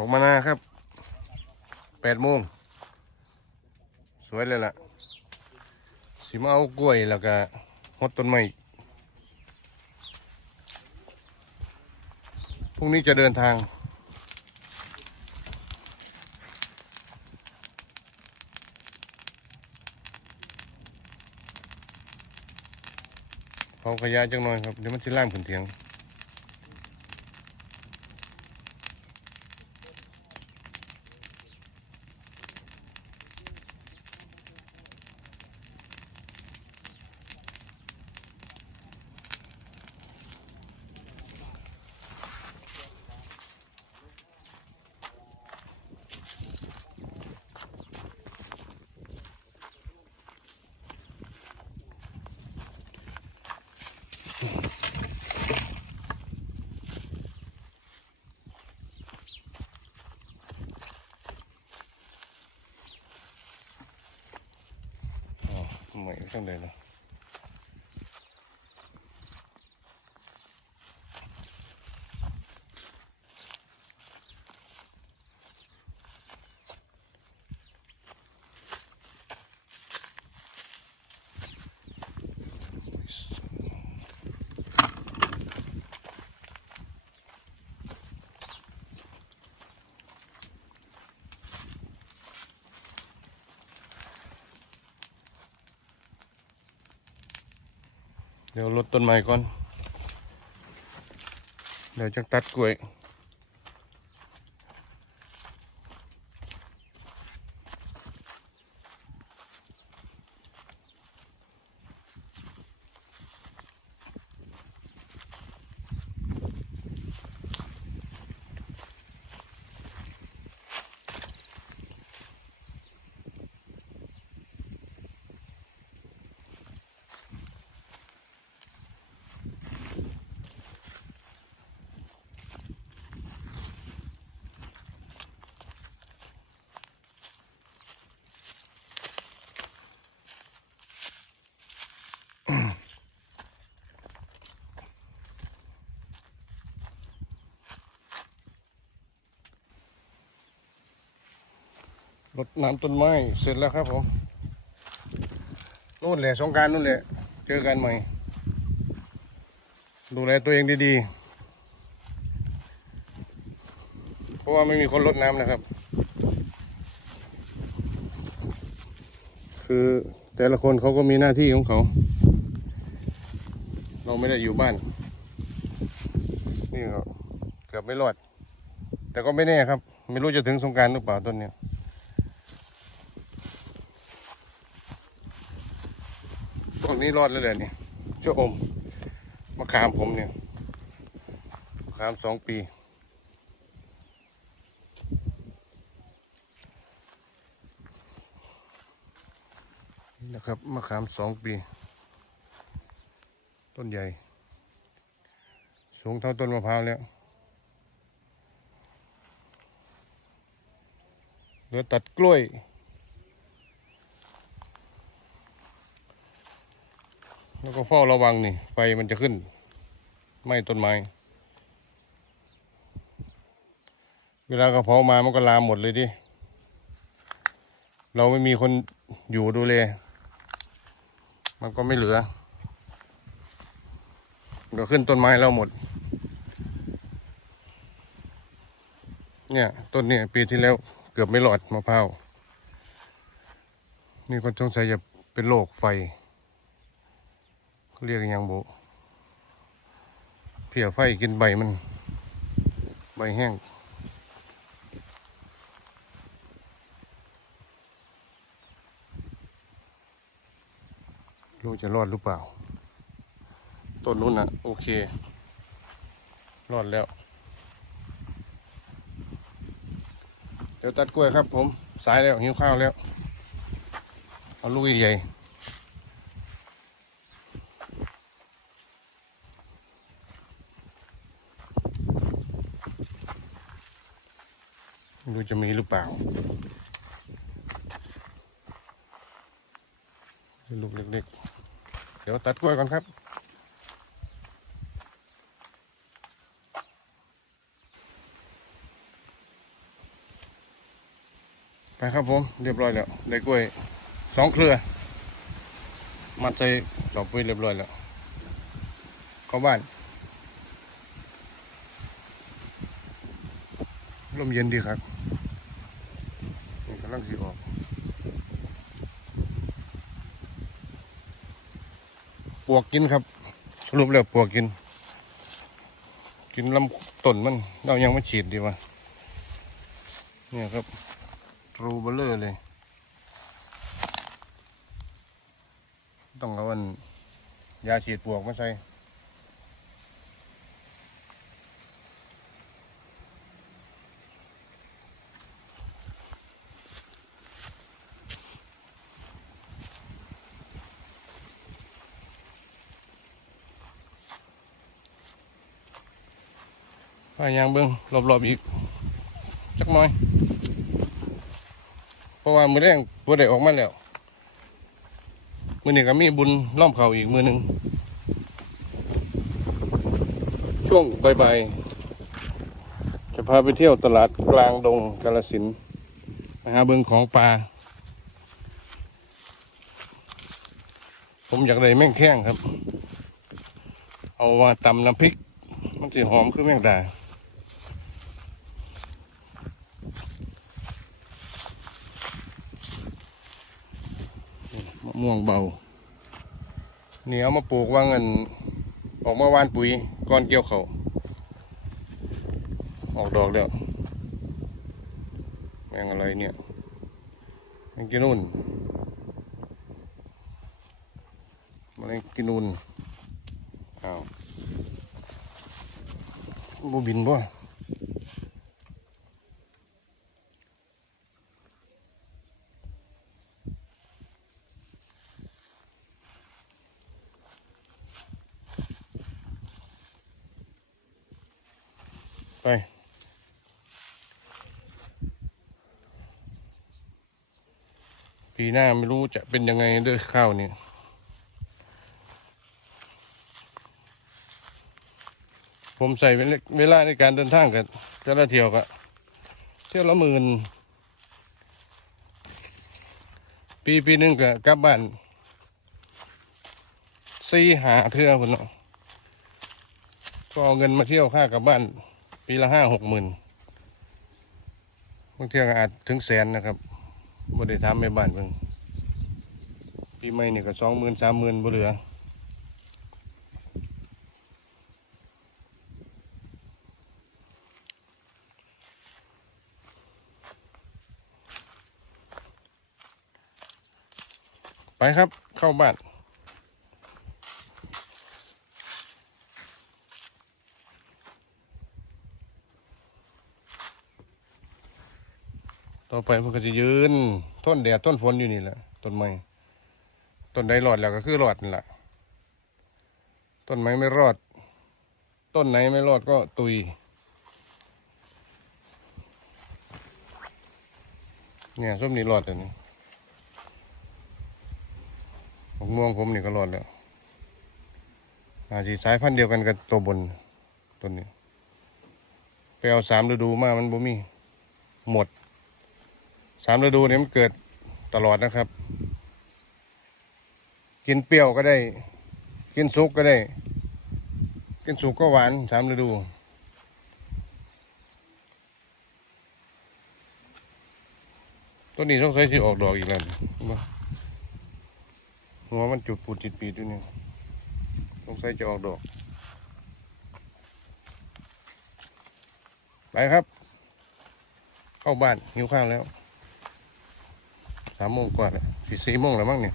ออกมานาครับแปดโมงสวยเลยล่ะ สิมาเอากล้วยแล้วก็หดต้นไม้พรุ่งนี้จะเดินทางเผาขยะจังหน่อยครับ เดี๋ยวมันสิล่ามขึ้นเถียง อ๋อ ไม่ต้ เดี๋ยวลดต้นไม้ก่อน เดี๋ยวจะตัดกล้วย รดน้ำต้นไม้เสร็จแล้วครับผมนู่นแหละสงการนู่นแหละ เจอกันใหม่ ดูแลตัวเองดีๆ เพราะว่าไม่มีคนรดน้ำนะครับ คือแต่ละคนเขาก็มีหน้าที่ของเขา เราไม่ได้อยู่บ้าน นี่ก็เกือบไม่รอด แต่ก็ไม่แน่ครับ ไม่รู้จะถึงสงการหรือเปล่าต้นเนี้ย นี้รอดแล้วเลยเนี่ยเจ้าอมมะขามผมเนี่ยมะขามสองปีนี่นะครับมะขามสองปี ต้นใหญ่ สูงเท่าต้นมะพร้าวแล้วเหลือตัดกล้วย แล้วก็เฝ้าระวังนี่ไฟมันจะขึ้นไหม้ต้นไม้ เวลากระเพรามามันก็ลามหมดเลยดิ เราไม่มีคนอยู่ดูแลมันก็ไม่เหลือเดี๋ยวขึ้นต้นไม้เราหมด เนี่ยต้นเนี่ยปีที่แล้วเกือบไม่หลอดมะพร้าวนี่ก็สงสัยจะเป็นโรคไฟ เรียกยังโบเพียไฟกินใบมัน ใบแห้งรู้จะรอดหรือเปล่า ต้นนู้นนะโอเค รอดแล้ว เดี๋ยวตัดกล้วยครับผม สายแล้วหิวข้าวแล้ว เอาลูกใหญ่ๆ ไม่ รู้จะมีหรือเปล่า ลูกเล็กๆ เดี๋ยวตัดกล้วยก่อนครับไปครับผม เรียบร้อยแล้วได้กล้วยสองเครือ มัดใส่สอบปุ๋ยเรียบร้อยแล้วเข้าบ้านลมเย็นดีครับำลังสีออกปวกกินครับ สรุปแล้วปวกกิน กินลำต้นมัน เรายังไม่ฉีดดีวะเนี่ยครับรูเบลเลอร์เลย ต้องเอาอันยาฉีดปลวกมาใส่ พยายามเบิ้งรอบๆอีกจักหน่อย เพราะว่ามือแรงตัวได้ออกมาแล้วมือนี้ก็มีบุญล่อมเขาอีกมือหนึ่งช่วงบ่ายๆจะพาไปเที่ยวตลาดกลางดงกาลสินธุ์ไปหาเบิงของปลาผมอยากได้แม่งแข้งครับ เอามาตำน้ำพริก มันสิหอมคือแม่งดา ม่วงเบาเนี่เอามาปลูกว่าเงินออกมาวานปุ๋ยก้อนเกี่ยวเขาออกดอกแล้วแมงอะไรเนี่ยแมงกินนูนแมลงกินนูนอ้าวบูบินบ่ ปีหน้าไม่รู้จะเป็นยังไงด้วยข้าวเนี่ยผมใส่เวลาเวลาในการเดินทางกันจะละเที่ยวกะเที่ยวละหมื่นปีปีหนึ่งก็กลับบ้านสี่หาเทื่อคนเนาะก็เอาเงินมาเที่ยวค่ากลับบ้าน ปีละห้าหกหมื่นบางเที่ยก็อาจถึงแสนนะครับ บ่ได้ทำในบ้านเพิ่งปีใหม่นี่ก็สองหมื่นสามหมื่นบ่เหลือไปครับเข้าบ้าน ต่อไปมันก็จะยืนต้นแดดต้นฝนอยู่นี่แหละต้นไม้ต้นใดรอดแล้วก็คือรอดนั่แหละต้นไม้ไม่รอด ต้นไหนไม่รอดก็ตุย เนี่ยส้มนี่รอดอันนี้มะม่วงผมนี่ก็รอดแล้วอาจจะสายพันธุ์เดียวกันกับตัวบนต้นนี้ไปเอาสามฤดูมามันบ่มี หมด สามฤดูเนี่ยมันเกิดตลอดนะครับ กินเปรี้ยวก็ได้ กินสุกก็ได้ กินสุกก็หวานสามฤดู ต้นนี้สงสัยสิออกดอกอีกแล้วหัวมันจุดปูดจิตปีดด้วยเนี่ยสงสัยจะออกดอกไปครับ เข้าบ้านหิวข้าวแล้ว สามโมงกว่าเล้วสี่สี่โมงแล้วมั้งเนี่ย